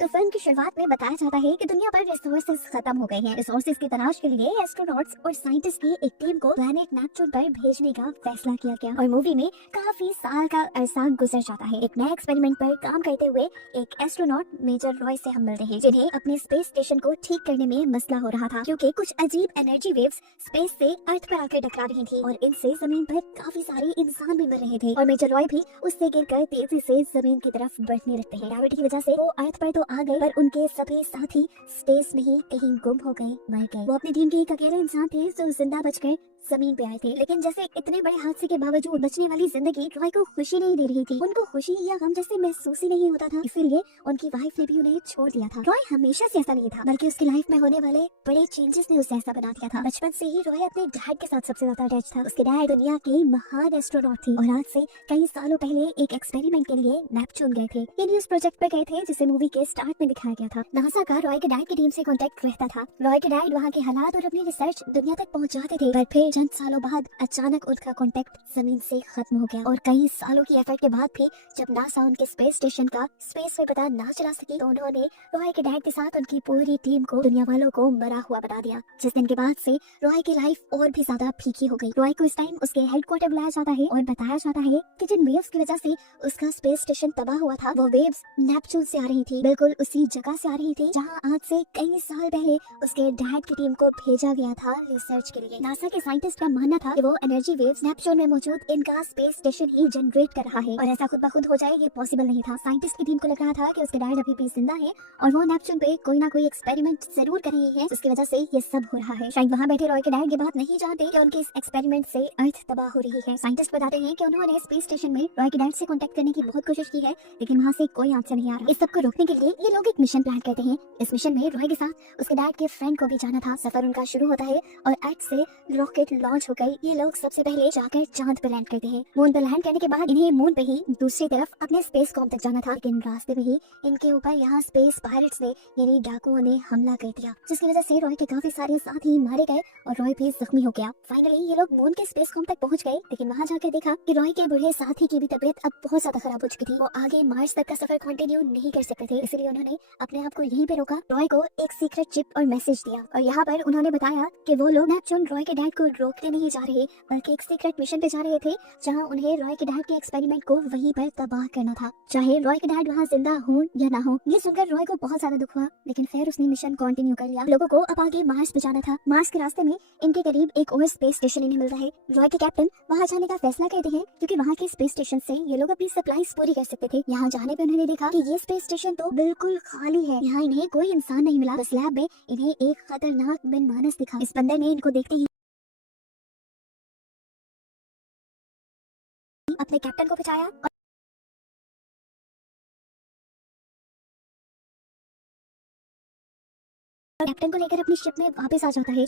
तो फिल्म की शुरुआत में बताया जाता है कि दुनिया पर रिसोर्सेज खत्म हो गए हैं। रिसोर्सेज की तलाश के लिए एस्ट्रोनॉट्स और साइंटिस्ट की एक टीम को प्लैनेट नेपच्यून पर भेजने का फैसला किया गया और मूवी में काफी साल का अरसा गुजर जाता है। एक नए एक्सपेरिमेंट पर काम करते हुए एक एस्ट्रोनॉट मेजर रॉय से हम मिलते हैं, जिन्हें अपने स्पेस स्टेशन को ठीक करने में मसला हो रहा था क्योंकि कुछ अजीब एनर्जी वेव्स स्पेस से अर्थ पर आकर टकरा रही थी और इनसे जमीन पर काफी सारे इंसान भी मर रहे थे और मेजर रॉय भी उससे गिरकर तेजी से जमीन की तरफ बढ़ने लगते हैं। ग्रेविटी की वजह से वो अर्थ पर तो आ गए, पर उनके सभी साथी स्पेस में ही कहीं गुम हो गए, मर गए। वो अपनी टीम के एक अकेले इंसान थे जो जिंदा बचकर जमीन पे आए थे, लेकिन जैसे इतने बड़े हादसे के बावजूद बचने वाली जिंदगी रॉय को खुशी नहीं दे रही थी। उनको खुशी या गम जैसे महसूस ही नहीं होता था, इसीलिए उनकी वाइफ ने भी उन्हें छोड़ दिया था। रॉय हमेशा से ऐसा नहीं था, बल्कि उसकी लाइफ में होने वाले बड़े चेंजेस ने उसे ऐसा बना दिया था। बचपन से ही रॉय अपने डैड के साथ सबसे ज्यादा अटैच था। उसके डैड दुनिया के महान एस्ट्रोनॉट थे और आज से कई सालों पहले एक एक्सपेरिमेंट के लिए नेपच्यून गए थे। ये न्यूज प्रोजेक्ट पर गए थे जिसे मूवी के स्टार्ट में दिखाया गया था। नासा का रॉय के डैड की टीम से कांटेक्ट रहता था। रॉय के डैड वहाँ के हालात और अपनी रिसर्च दुनिया तक पहुँचाते थे, पर फिर चंद सालों बाद अचानक उनका कांटेक्ट जमीन से खत्म हो गया और कई सालों की एफर्ट के बाद भी जब नासा उनके स्पेस स्टेशन का स्पेस में पता ना चला सकी, तो उन्होंने रॉय के डैड के साथ उनकी पूरी टीम को दुनिया वालों को मरा हुआ बता दिया। जिस दिन के बाद से रॉय की लाइफ और भी ज्यादा फीकी हो गई। रॉय को इस टाइम उसके हेडक्वार्टर बुलाया जाता है और बताया जाता है कि जिन वेव्स की वजह से उसका स्पेस स्टेशन तबाह हुआ था, वो वेव्स नेपच्यून से आ रही थी, बिल्कुल उसी जगह से आ रही थी जहाँ आज से कई साल पहले उसके डैड की टीम को भेजा गया था रिसर्च के लिए। नासा के साइंटिस्ट का मानना था कि वो एनर्जी वेव्स नेपच्यून में मौजूद इनका स्पेस स्टेशन ही जनरेट कर रहा है और ऐसा खुद ब खुद हो जाए ये पॉसिबल नहीं था। साइंटिस्ट की टीम को लग रहा था कि उसके डैड अभी भी जिंदा है और वो नेपच्यून पे कोई ना कोई एक्सपेरिमेंट जरूर कर रही है, जिसकी वजह से ये सब हो रहा है। शायद वहाँ बैठे रॉय के डैड ये बात नहीं जानते कि उनके इस एक्सपेरिमेंट से अर्थ तबाह हो रही है। साइंटिस्ट बताते हैं कि उन्होंने स्पेस स्टेशन में रॉय के डैड से कांटेक्ट करने की बहुत कोशिश की है, लेकिन वहाँ से कोई आंसर नहीं आ रहा। इस सब को रोकने के लिए ये लोग एक मिशन प्लान करते हैं। इस मिशन में रॉय के साथ उसके डैड के फ्रेंड को भी जाना था। सफर उनका शुरू होता है और अर्थ से रॉकेट लॉन्च होकर ये लोग सबसे पहले जाकर चांद पर लैंड करते हैं। मून पर लैंड करने के बाद इन्हें मून पे ही दूसरी तरफ अपने स्पेस कॉम तक जाना था, लेकिन रास्ते में ही इनके ऊपर यहाँ स्पेस पायरेट्स ने यानी डाकुओं ने हमला कर दिया, जिसकी वजह से रॉय के काफी सारे साथी मारे गए और रॉय भी जख्मी हो गया। फाइनली ये लोग मून के स्पेस कॉम तक पहुंच गए, लेकिन वहां जाकर देखा कि रॉय के बूढ़े साथी की भी तबीयत अब बहुत ज्यादा खराब हो चुकी थी। वो आगे मार्स तक का सफर कंटिन्यू नहीं कर सकते थे, इसलिए उन्होंने अपने आप को यहीं पे रोका। रॉय को एक सीक्रेट चिप और मैसेज दिया और यहाँ पर उन्होंने बताया कि वो लोग नेपच्यून रॉय के डैड को रोकने नहीं जा रहे, बल्कि एक सीक्रेट मिशन पे जा रहे थे जहाँ उन्हें रॉय के डैड के एक्सपेरिमेंट को वहीं पर तबाह करना था, चाहे रॉय के डैड वहाँ जिंदा हो या ना हो। ये सुनकर रॉय को बहुत ज्यादा दुख हुआ, लेकिन फिर उसने मिशन कंटिन्यू कर लिया। लोगों को अब आगे मार्स पे जाना था। मार्स के रास्ते में इनके करीब एक और स्पेस स्टेशन इन्हें मिलता है। रॉय के कैप्टन वहाँ जाने का फैसला करते हैं क्योंकि वहाँ के स्पेस स्टेशन से ये लोग अपनी सप्लाईज पूरी कर सकते थे। यहाँ जाने पे उन्होंने देखा कि ये स्पेस स्टेशन तो बिल्कुल खाली है, यहाँ इन्हें कोई इंसान नहीं मिला। बस लैब में इन्हें एक खतरनाक मनमानस दिखा। इस बंदर ने इनको देखते ही अपने कैप्टन को बचाया और कैप्टन को लेकर अपनी शिप में वापस आ जाता है।